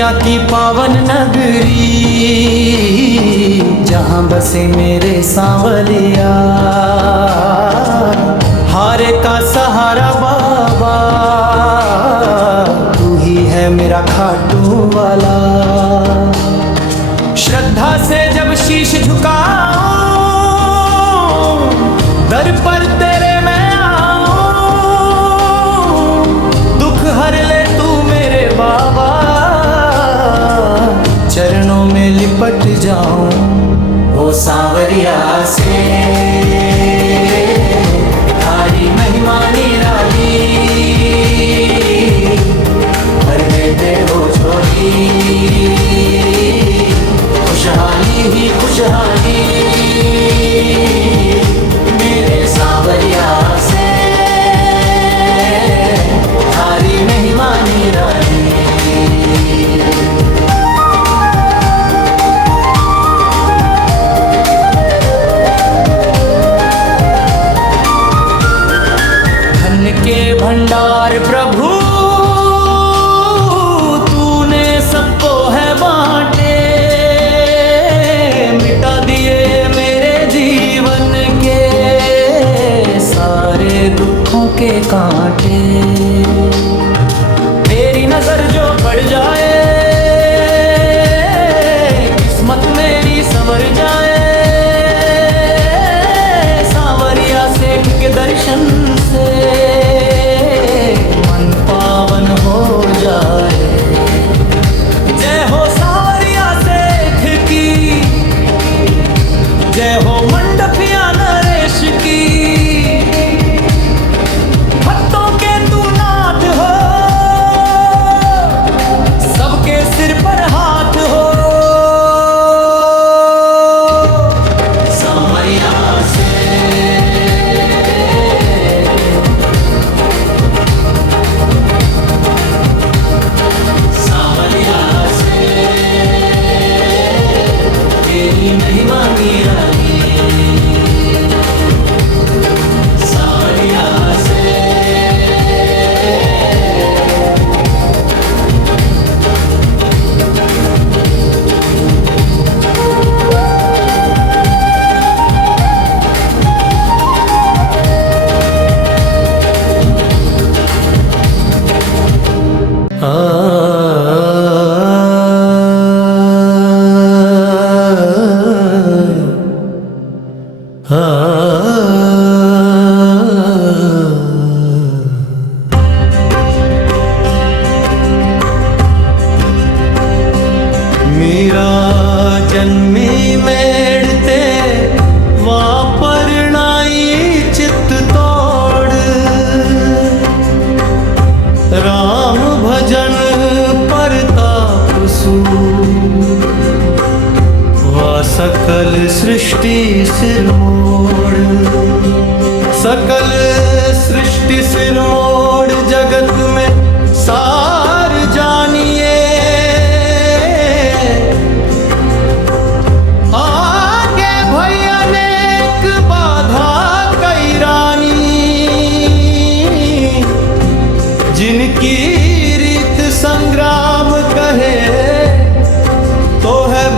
मैया की पावन नगरी, जहाँ बसे मेरे सांवलिया, हारे का सहारा बाबा, तू ही है मेरा खाटू वाला। श्रद्धा से जब शीश झुकाऊं, दर पर तेरे मैं आऊं, दुख हर ले तू मेरे बाबा, चरणों में लिपट जाऊं। ओ सांवरिया से थारी महिमा निराली, भर देते हो झोली, खुशहाली ही खुशहाली मेरे सांवरिया से, थारी महिमा निराली। भंडार प्रभु तूने सबको है बांटे, मिटा दिए मेरे जीवन के सारे दुखों के कांटे। तेरी नजर जो पड़ जाए, किस्मत मेरी संवर जाए, सांवरिया सेठ के दर्शन से सकल सृष्टि सिरमोड़, सकल सृष्टि सिरमोड़, जगत में सार जानिए, आगे भैया अनेक बाधा कई रानी, जिनकी रीत संग्राम कहे तो है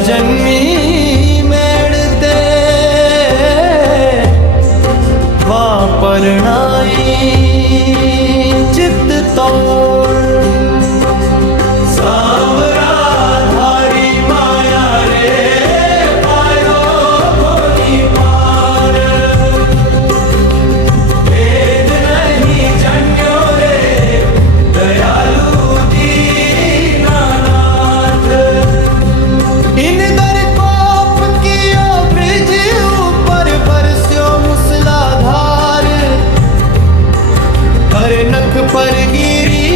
जन्मी मेड़ते वापरनाई चित्त तोड़, सांवरा धारी माया रे पायो भोली पार, वेद नहीं जन्यो रे दयालु दीनानाथ। इन दर कोप कियो ब्रिज ऊपर बरस्यो मूसलाधार, हर नख पर गिरी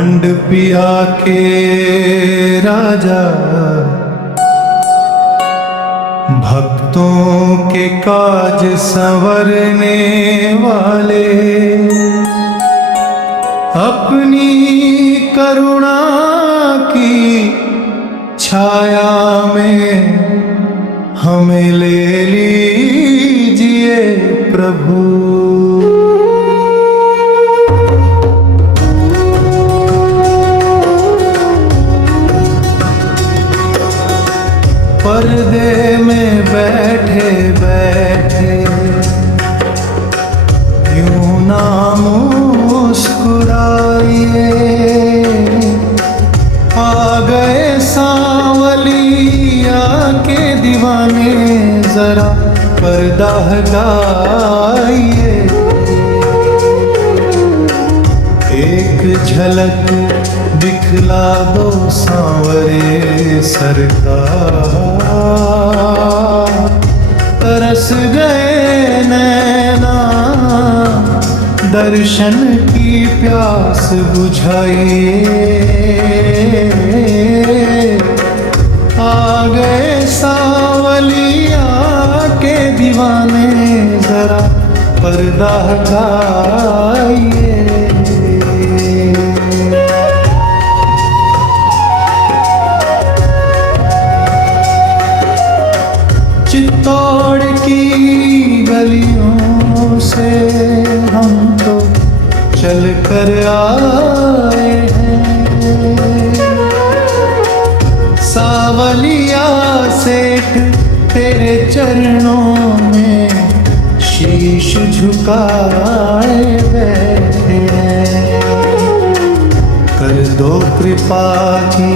मंडपिया के राजा भक्तों के काज संवरने वाले, अपनी करुणा की छाया में हमें ले लीजिए प्रभु। पर्दे में बैठे बैठे यूं ना मुस्कुराइए, आ गए सांवलिया के दीवाने, जरा पर्दा हटाइए। एक झलक दिखला दो सांवरे सरकार, तरस गए नैना दर्शन की प्यास बुझाइए। आ गए सांवलिया के दीवाने, जरा पर्दा हटाइए। चित्तौड़ की गलियों से हम तो चल कर आए हैं, सांवलिया सेठ तेरे चरणों में शीश झुकाए बैठे हैं। कर दो कृपा की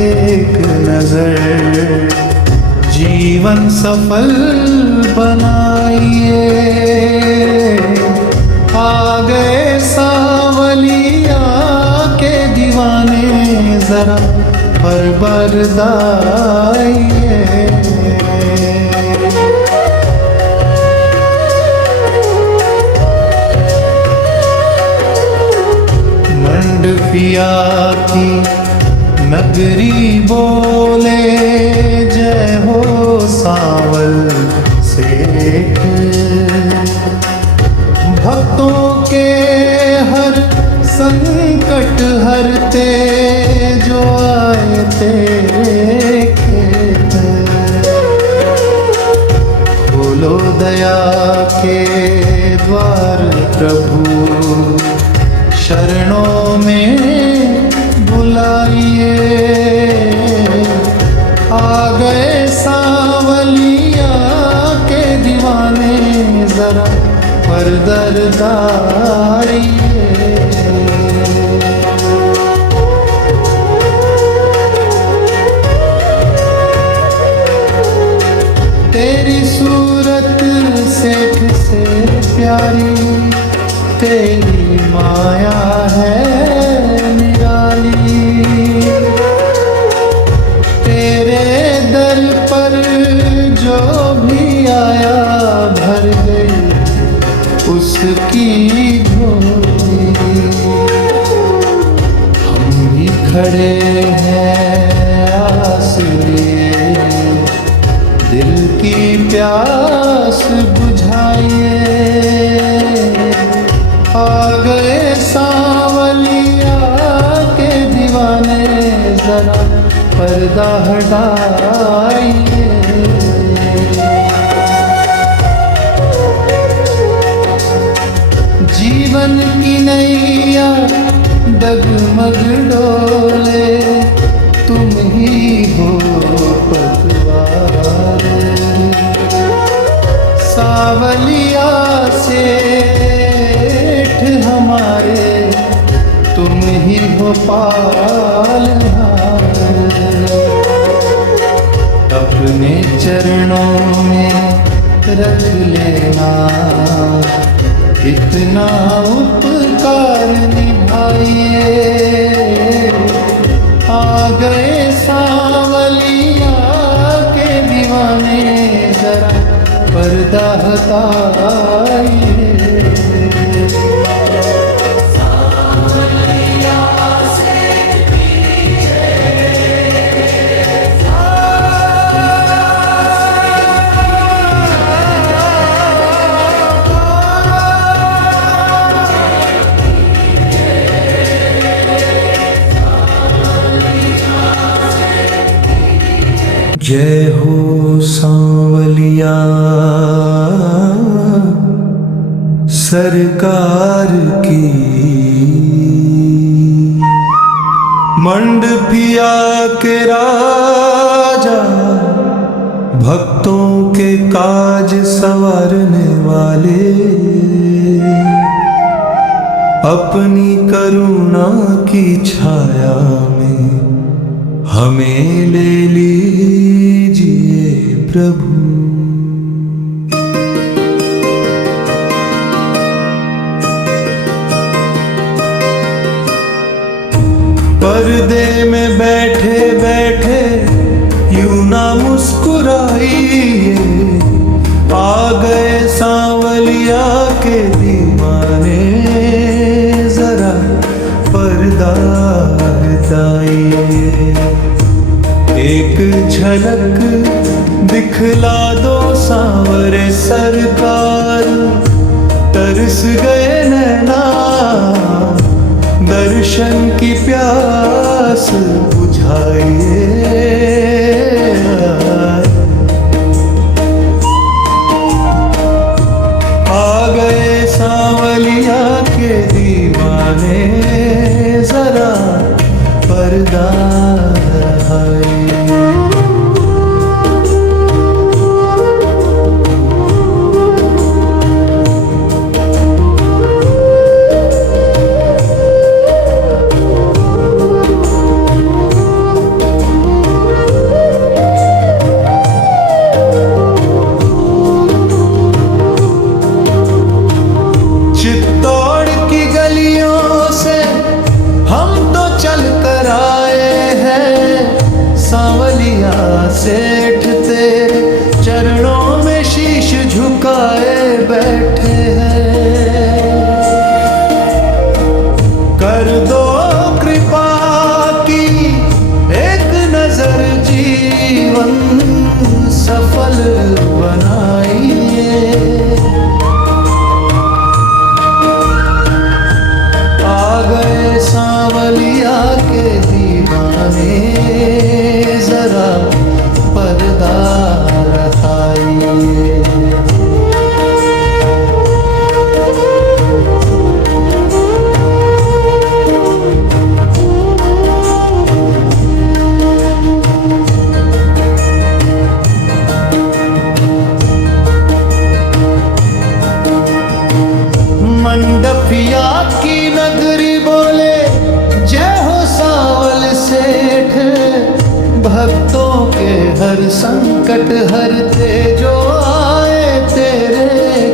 एक नजर, जीवन सफल बनाइए। आ गए सांवलिया के दीवाने, जरा परबरदाइए। मंडपिया की नगरी बोले, जय हो सांवल सेठ। भक्तों के हर संकट हरते जो आए तेरे खेत। खोलो दया के द्वार प्रभु, शरणों में बुलाइए। आ गए सांवलिया के दीवाने, जरा परदरदाइए। तेरी सूरत सेठ से प्यारी, तेरी माया है निराली। तेरे दर पर जो भी आया, भर गई उसकी झोली। हम भी खड़े हैं आस लिए, दिल की प्यास बुझाइए। आ गए सांवलिया के दीवाने, जरा पर्दा हटाइए। जीवन की नैया डगमग डोले, तुम ही हो पतवार। सांवलिया सेठ हमारे, तुम ही हो पालनहार। अपने चरणों में रख लेना, इतना उपकार निभाइए। आ गए सांवलिया के दीवाने, जरा पर्दा हटाइए। सांवलिया जय हो सांवलिया सरकार की। मंडपिया के राजा भक्तों के काज संवारने वाले, अपनी करुणा की छाया में हमें ले लीजिए प्रभु। पर्दे में बैठे बैठे यूं ना मुस्कुराइए, आ गए सांवलिया के दीवाने, जरा पर्दा हटाइए। एक झलक दिखला दो सांवरे सरकार, तरस गए नैना दर्शन की प्यास बुझाइए। आ गए सांवलिया के दीवाने, जरा पर्दा हटाइए। चित्तौड़ की गलियों से हम तो चल कर आए हैं, सांवलिया सेठ तेरे चरणों में शीश झुकाए बैठे हैं। कर दो कृपा की एक नजर, जीवन सफल बनाइए। सांवलिया के दीवाने, जरा पर्दा हटाइए। मंडपिया की नगरी बोले जय हो सांवल सेठ, भक्तों के हर संकट हरते जो आए तेरे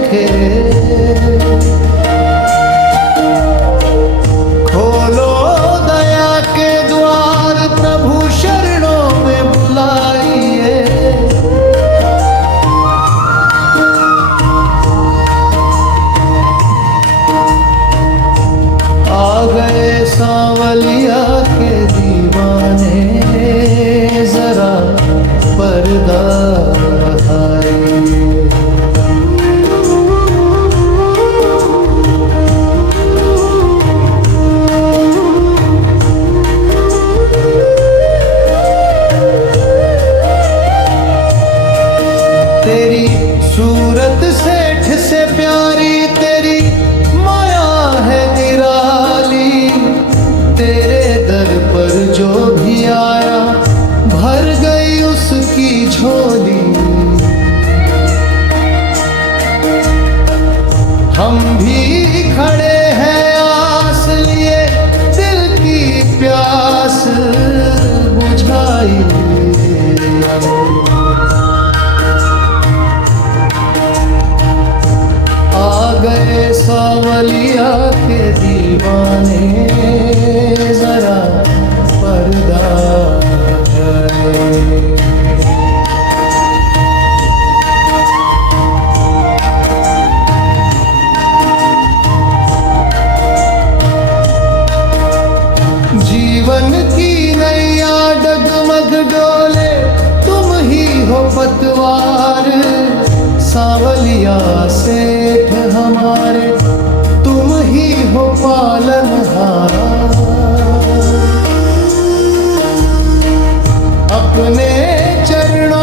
खेत। खोलो दया के द्वार, प्रभु शरणों में बुलाइए। आ गए सांवलिया के दीवाने, जरा पर्दा हटाइए। तेरी सूरत सेठ से प्यारी, तेरी माया है निराली। तेरे दर पर जो भी आया, भर गई उसकी झोली। हम भी खड़े हैं आस लिए, दिल की प्यास बुझाइए। आ गए सांवलिया के दीवाने, जरा पर्दा हटाइए। जीवन की नैया डगमग डोले, तुम ही हो पतवार। सांवलिया सेठ हमारे, तुम ही हो पालनहार। अपने चरणों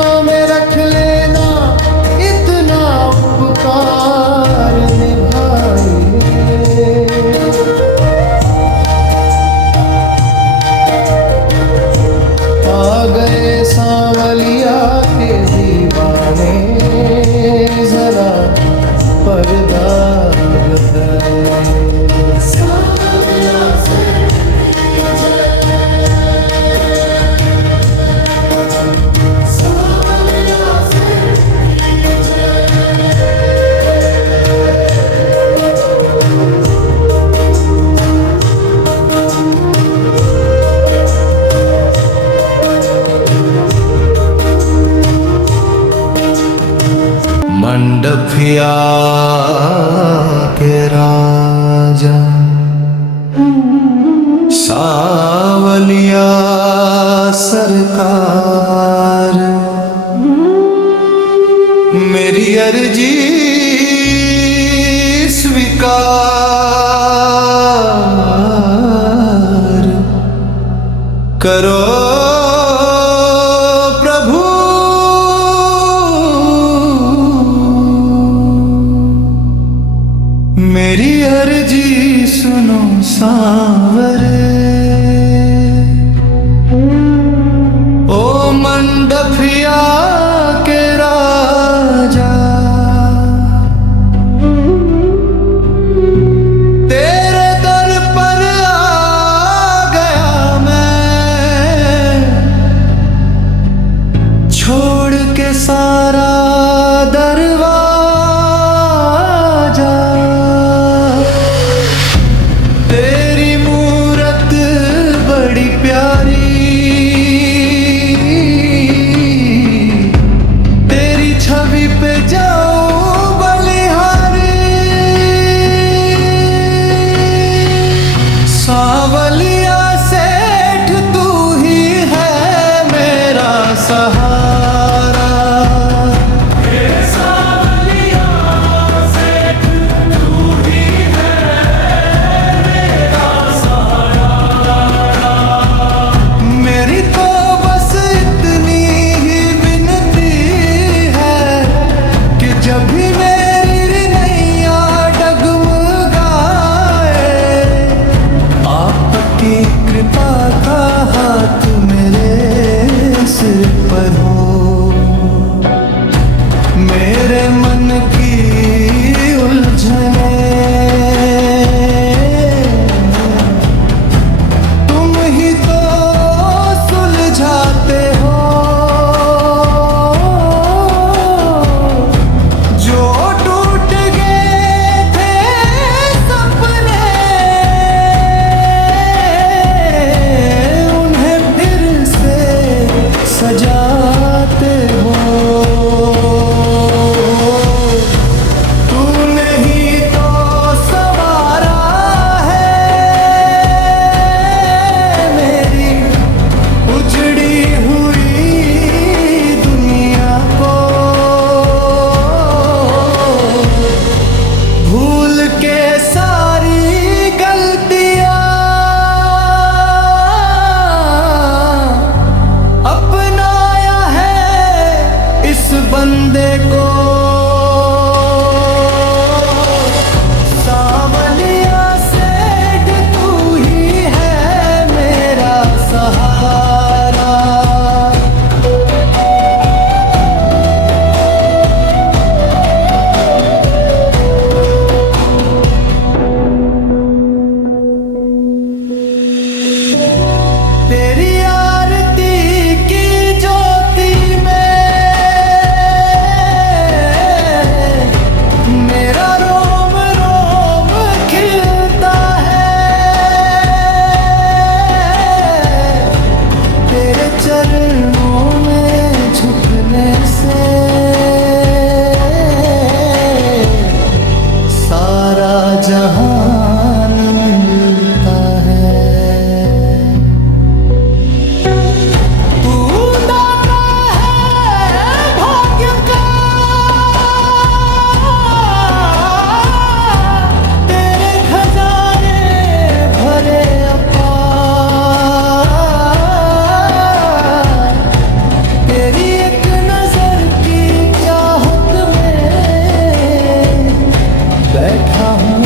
डफिया के राजा सावलिया सरकार, मेरी अर्जी स्वीकार करो प्रभु। मेरी अर्जी सुनो सांवरे, ओ मंडफिया के राजा, तेरे दर पर आ गया मैं, छोड़ के सारा दरवाजा। तेरी मूरत बड़ी प्यारी, तेरी छवि पे जाऊं बलिहारी। सांवलिया सेठ तू ही है मेरा सहारा, मेरी तो बस इतनी ही विनती है कि जब भी मेरी नैया डगमगाए, आपकी कृपा का हाथ मेरे सिर पर हो। मेरे मन की उलझने तुम ही तो सुलझाते हो, जो टूट गए थे सपने उन्हें फिर से सजाते हो। तूने ही तो संवारा है मेरी उजड़ी हुई दुनिया को, भूल के सारी गलतियां अपनाया है इस बंदे को। सांवलिया सेठ तू ही है मेरा सहारा। तेरी आरती की ज्योति में मेरा रोम रोम खिलता है, तेरे चरणों में झुकने से सारा जहान मिलता है। तू दाता है भाग्य का, तेरे खजाने भरे अपार, तेरी एक नजर की चाहत में बैठा हूँ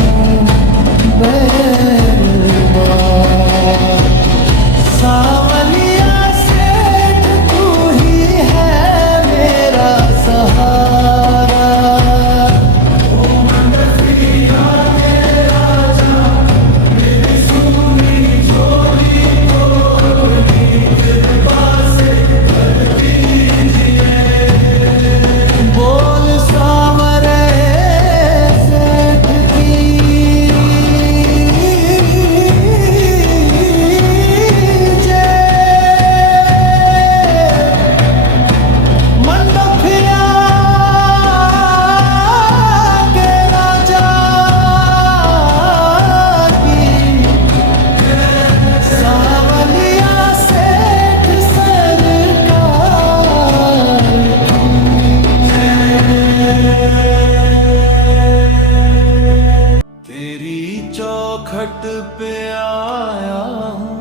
चौखट पे आया हूँ।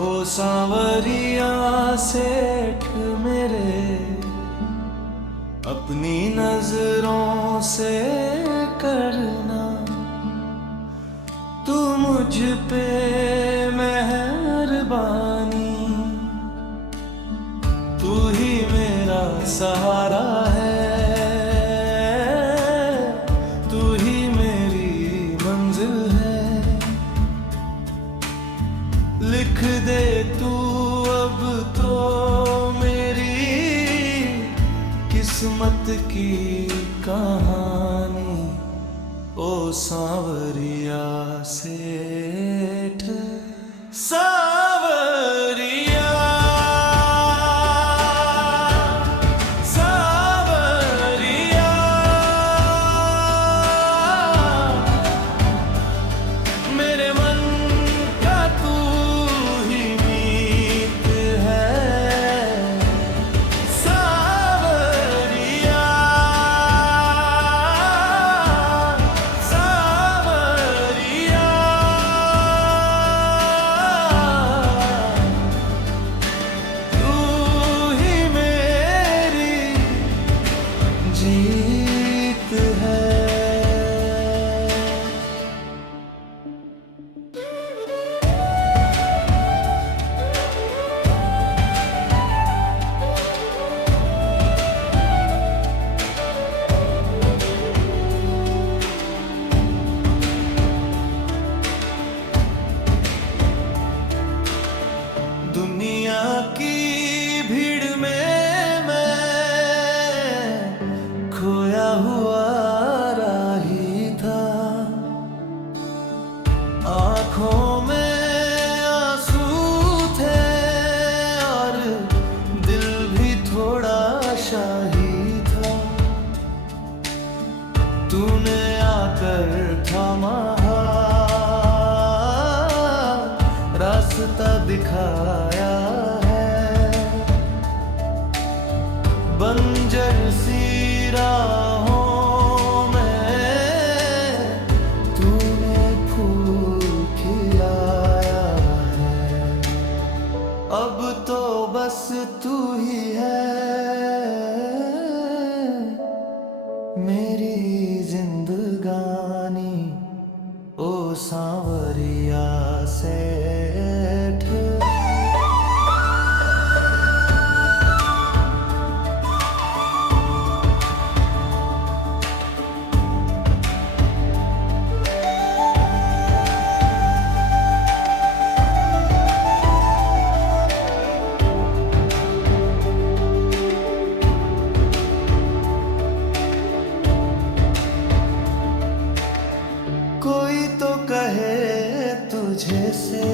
ओ सांवरिया सेठ मेरे, अपनी नजरों से करना तू मुझ पे मेहरबानी। तू ही मेरा सहारा है, तू ही मेरी मंजिल है। लिख दे तू अब तो मेरी किस्मत की कहानी। ओ सांवरिया सेठ सांवरिया, सांवरिया मेरे मन का तू ही मीत है। सांवरिया, सांवरिया तू ही मेरी जीत है। दुनिया की भीड़ में मैं खोया हुआ राही था। आंखों में आंसू थे और दिल भी थोड़ा शाही था। तूने आकर थामा हाथ, रास्ता दिखाया है। बंजर सी राहों में तूने फूल खिलाया है। अब तो बस तू ही है मेरी जिंदगानी। ओ सांवरिया सेठ, कोई तो कहे तुझे से